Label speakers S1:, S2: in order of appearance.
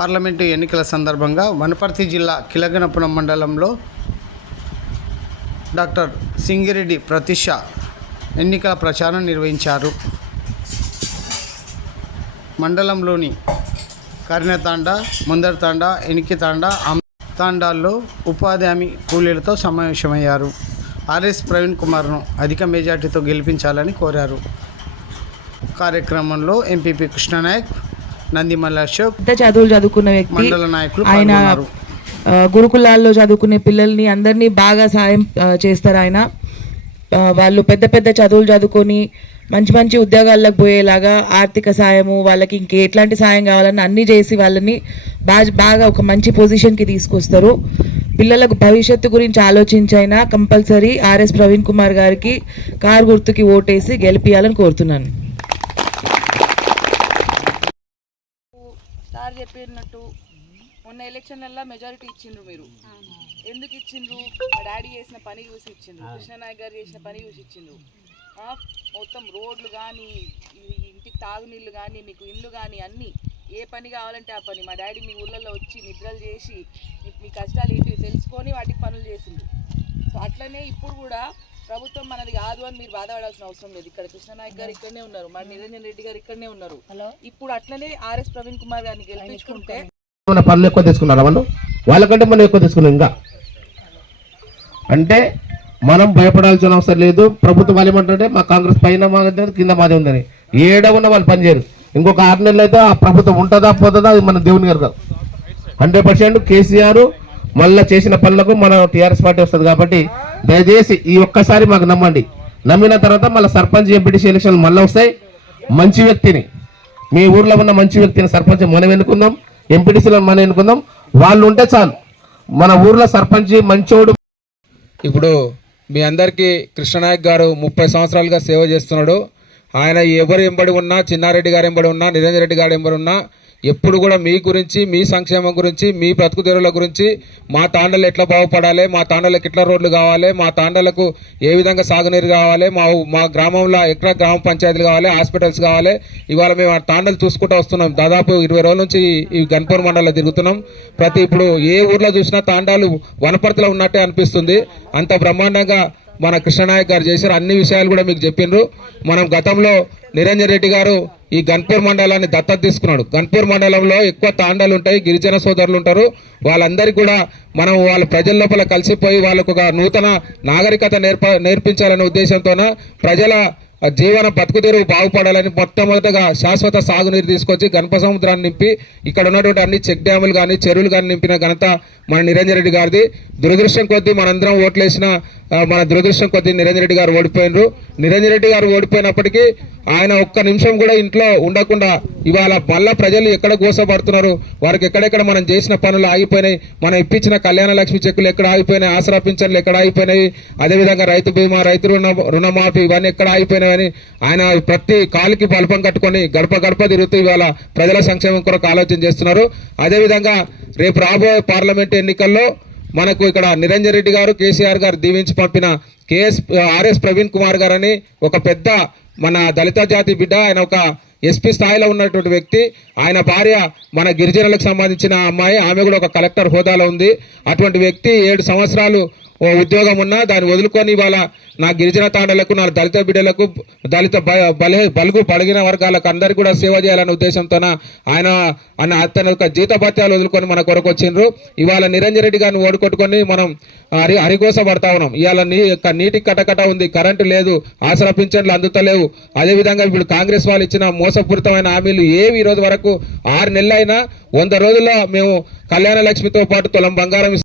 S1: Parliament ఎన్నికల సందర్భంగా వనపర్తి జిల్లా కిలగనపురం మండలంలో డాక్టర్ సింగిరెడ్డి ప్రతిష ఎన్నికల ప్రచారం నిర్వహించారు. మండలంలోని కర్ణతాండ ముందరతాండ ఎనికితాండ అమ్ తాండాల్లో ఉపాధి హామీ కూలీలతో సమావేశమయ్యారు. ఆర్ఎస్ ప్రవీణ్ కుమార్ను అధిక మెజార్టీతో గెలిపించాలని కోరారు. కార్యక్రమంలో ఎంపీపీ కృష్ణనాయక్ నందిమల్ల అశోక్
S2: పెద్ద చదువులు చదువుకున్న వ్యక్తి.
S1: మండల నాయకులు
S2: ఆయన
S1: పాల్గొన్నారు.
S2: గురుకులాల్లో చదువుకునే పిల్లల్ని అందరినీ బాగా సాయం ఆ, చేస్తారు ఆయన. ఆ, వాళ్ళు పెద్ద పెద్ద చదువులు చదువుకొని మంచి మంచి ఉద్యోగాలకు పోయేలాగా ఆర్థిక సాయము వాళ్ళకి ఇంకే ఎట్లాంటి సాయం కావాలని అన్నీ చేసి వాళ్ళని బాగా బాగా ఒక మంచి పొజిషన్కి తీసుకొస్తారు. పిల్లలకు భవిష్యత్తు గురించి ఆలోచించైనా కంపల్సరీ ఆర్ఎస్ ప్రవీణ్ కుమార్ గారికి కారు గుర్తుకి ఓటేసి గెలిపియాలని కోరుతున్నాను.
S3: సార్ చెప్పినట్టు మొన్న ఎలక్షన్లలో మెజారిటీ ఇచ్చిండ్రు మీరు. ఎందుకు ఇచ్చిండ్రు? మా డాడీ చేసిన పని చూసి ఇచ్చిండ్రు. కృష్ణనాయక్ గారు చేసిన పని చూసి ఇచ్చిండ్రు. మొత్తం రోడ్లు కానీ ఇంటికి తాగునీళ్ళు కానీ మీకు ఇల్లు కానీ అన్నీ ఏ పని కావాలంటే ఆ పని. మా డాడీ మీ ఊళ్ళల్లో వచ్చి నిద్రలు చేసి మీ- మీ కష్టాలు ఏంటి తెలుసుకొని వాటికి పనులు చేసిండ్రు సో అట్లనే ఇప్పుడు కూడా ప్రభుత్వం మనది కాదు అని మీరు బాధపడాల్సిన అవసరం లేదు. ఇక్కడ కృష్ణనాయక్ గారు ఇక్కడనే ఉన్నారు మరి నిరంజన్ రెడ్డి గారు ఇక్కడనే ఉన్నారు. ఇప్పుడు అట్లనే ఆర్ఎస్ ప్రవీణ్ కుమార్ గారిని గెలిపించుకుంటే
S4: మన పనులు ఎక్కువ తీసుకున్నారా వాళ్ళు? వాళ్ళకంటే మనం ఎక్కువ తీసుకున్నాం ఇంకా. అంటే మనం భయపడాల్సిన అవసరం లేదు. ప్రభుత్వం వాళ్ళు ఏమంటారంటే మా కాంగ్రెస్ పైన మాది కింద మాది ఉందని. ఏడ ఉన్న వాళ్ళు పనిచేయరు ఇంకొక ఆరు నెలలు అయితే ఆ ప్రభుత్వం ఉంటుందా పోతుందా అది మన దేవుని గారు కాదు. హండ్రెడ్ పర్సెంట్ కేసీఆర్ మళ్ళా చేసిన పనులకు మన టీఆర్ఎస్ పార్టీ వస్తుంది కాబట్టి దయచేసి ఈ ఒక్కసారి మాకు నమ్మండి. నమ్మిన తర్వాత మళ్ళీ సర్పంచ్ ఎంపీటీసీ ఎలక్షన్లు మళ్ళీ వస్తాయి. మంచి వ్యక్తిని. మీ ఊర్లో ఉన్న మంచి వ్యక్తిని సర్పంచ్ మనం ఎన్నుకుందాం ఎంపీటీసీలో మనం ఎన్నుకుందాం. వాళ్ళు ఉంటే చాలు. మన ఊర్లో సర్పంచ్ మంచోడు.
S5: ఇప్పుడు మీ అందరికీ కృష్ణనాయక్ గారు ముప్పై సంవత్సరాలుగా సేవ చేస్తున్నాడు. ఆయన ఎవరు ఎంబడి ఉన్నా చిన్నారెడ్డి గారు ఎంబడి ఉన్నా నిరంజన్ రెడ్డి గారు ఎంబడి ఉన్నా ఎప్పుడు కూడా మీ గురించి మీ సంక్షేమం గురించి మీ బ్రతుకు గురించి మా తాండలు ఎట్లా బాగుపడాలి మా తాండలకు ఎట్లా రోడ్లు కావాలి మా తాండలకు ఏ విధంగా సాగునీరు కావాలి మా మా గ్రామంలో ఎక్కడ గ్రామ పంచాయతీలు కావాలి హాస్పిటల్స్ కావాలి ఇవాళ మేము ఆ తాండలు చూసుకుంటూ వస్తున్నాం. దాదాపు ఇరవై రోజుల నుంచి ఈ గన్పూర్ మండలంలో తిరుగుతున్నాం. ప్రతి ఇప్పుడు ఏ ఊర్లో చూసినా తాండాలు వనపర్తిలో ఉన్నట్టే అనిపిస్తుంది. అంత బ్రహ్మాండంగా మన కృష్ణనాయక్ గారు చేశారు. అన్ని విషయాలు కూడా మీకు చెప్పిండ్రు మనం గతంలో నిరంజన్ రెడ్డి గారు ఈ గన్పూర్ మండలాన్ని దత్తత తీసుకున్నాడు. గన్పూర్ మండలంలో ఎక్కువ తాండాలు ఉంటాయి గిరిజన సోదరులు ఉంటారు. వాళ్ళందరికీ కూడా మనం వాళ్ళ ప్రజల లోపల కలిసిపోయి వాళ్ళకు ఒక నూతన నాగరికత నేర్ప నేర్పించాలనే ఉద్దేశంతోన ప్రజల జీవన బతుకుతీరు బాగుపడాలని మొట్టమొదటగా శాశ్వత సాగునీరు తీసుకొచ్చి గణప సముద్రాన్ని నింపి ఇక్కడ ఉన్నటువంటి అన్ని చెక్ డ్యాములు కానీ చెరువులు కానీ నింపిన ఘనత మన నిరంజన్ రెడ్డి గారిది. దురదృష్టం కొద్దీ మనందరం ఓట్లేసిన మన దురదృష్టం కొద్ది నిరంజన్ రెడ్డి గారు ఓడిపోయినరు. నిరంజన్ రెడ్డి గారు ఓడిపోయినప్పటికీ ఆయన ఒక్క నిమిషం కూడా ఇంట్లో ఉండకుండా ఇవాళ మళ్ళా ప్రజలు ఎక్కడ గోసపడుతున్నారు? వారికి ఎక్కడెక్కడ మనం చేసిన పనులు ఆగిపోయినాయి? మనం ఇప్పించిన కళ్యాణ లక్ష్మి చెక్కులు ఎక్కడ ఆగిపోయినాయి? ఆసరా పింఛన్లు ఎక్కడ ఆగిపోయినాయి? అదేవిధంగా రైతు బీమా రైతు రుణ రుణమాఫీ ఇవన్నీ ఎక్కడ ఆగిపోయినాయని ఆయన ప్రతి కాలుకి బల్పం కట్టుకొని గడప గడప తిరుగుతూ ఇవాళ ప్రజల సంక్షేమం కొరకు ఆలోచన చేస్తున్నారు. అదేవిధంగా రేపు రాబోయే పార్లమెంట్ ఎన్నికల్లో మనకు ఇక్కడ నిరంజన్ రెడ్డి గారు కేసీఆర్ గారు దీవించి పంపిన కేఎస్ ఆర్ఎస్ ప్రవీణ్ కుమార్ గారని ఒక పెద్ద మన దళిత జాతి బిడ్డ ఆయన ఒక ఎస్పీ స్థాయిలో ఉన్నటువంటి వ్యక్తి. ఆయన భార్య మన గిరిజనులకు సంబంధించిన అమ్మాయి. ఆమె కూడా ఒక కలెక్టర్ హోదాలో ఉంది. అటువంటి వ్యక్తి ఏడు సంవత్సరాలు ఉద్యోగం ఉన్నా దాన్ని వదులుకొని ఇవాళ నా గిరిజన తాండలకు నా దళిత బిడ్డలకు దళిత బ- బలుగు పడిగిన వర్గాలకు అందరికీ కూడా సేవ చేయాలనే ఉద్దేశంతో ఆయన అన్న అతని యొక్క జీతభత్యాలు వదులుకొని మన కొరకు వచ్చిండ్రు. ఇవాళ నిరంజన్ రెడ్డి గారిని ఓడికొట్టుకొని మనం హరి హరిగోస పడతా ఉన్నాం. ఇవాళ నీ యొక్క నీటి కటకట ఉంది కరెంటు లేదు ఆసరా పింఛన్లు అందుతలేవు. అదేవిధంగా ఇప్పుడు కాంగ్రెస్ వాళ్ళు ఇచ్చిన మోసపూరితమైన హామీలు ఏవి ఈ రోజు వరకు ఆరు నెలలైనా వంద రోజుల్లో మేము కళ్యాణ లక్ష్మితో పాటు తొలం బంగారం